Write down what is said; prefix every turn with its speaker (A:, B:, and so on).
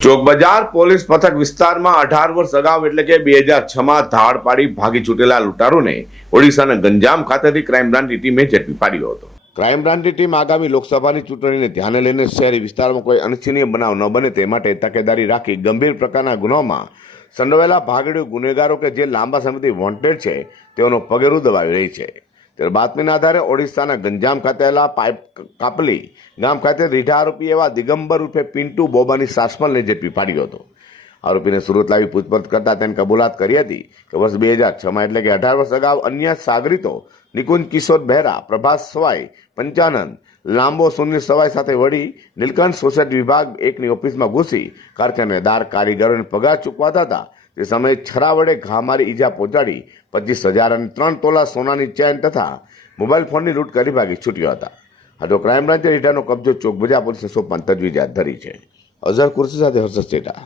A: Chowkbazar police પથક વિસ્તારમાં અઢાર વર્ષ અગાઉ એટલે કે બે હજાર છમાં ધાડ પાડી ભાગી છૂટેલા લૂંટારોને ઓડિશાના ગંજામ ખાતેથી ક્રાઇમ બ્રાન્ચની ટીમે ઝડપી પાડ્યો હતો. ક્રાઇમ બ્રાન્ચની ટીમ આગામી લોકસભાની ચૂંટણીને ધ્યાને લઈને શહેરી વિસ્તારમાં કોઈ અનિચ્છનીય બનાવ ન બને તે માટે તકેદારી રાખી ગંભીર પ્રકારના ગુનામાં સંડોવાયેલા ભાગડીઓ ગુનેગારો કે જે લાંબા સમયથી વોન્ટેડ છે તેઓનો પગેરું દબાવી રહી છે. ત્યારે બાતમીના આધારે ઓડિશાના ગંજામ ખાતે આવેલા પાઇપ કાપલી ગામ ખાતે રીઢા આરોપી એવા દિગંબર રૂપે પિન્ટુ બોબાની સાસમલને ઝડપી પાડ્યો હતો. આરોપીને સુરત લાવી પૂછપરછ કરતા તેને કબૂલાત કરી હતી કે વર્ષ બે હજાર છમાં એટલે કે અઢાર વર્ષ અગાઉ અન્ય સાગરીતો નિકુંજ કિશોર બહેરા, પ્રભાસ સવાઈ, પંચાનંદ, લાંબો સુનિલ સવાઈ સાથે વળી નીલકંઠ સોસાયટી વિભાગ એકની ઓફિસમાં ઘૂસી કારખાનેદાર કારીગરોને પગાર ચૂકવાતા હતા. તે સમયે છરા વડે ઘા મારી ઈજા પહોંચાડી, પચીસ હજાર અને ત્રણ તોલા સોનાની ચેન તથા મોબાઈલ ફોનની લૂંટ કરી ભાગી છૂટ્યો હતા. હજુ ક્રાઇમ બ્રાન્ચે રીઢાનો કબજો ચોક બજાર પોલીસે સોંપવાની તજવીજ હાથ ધરી છે. અઝર કુર્સી સાથે હર્ષદ ચેટા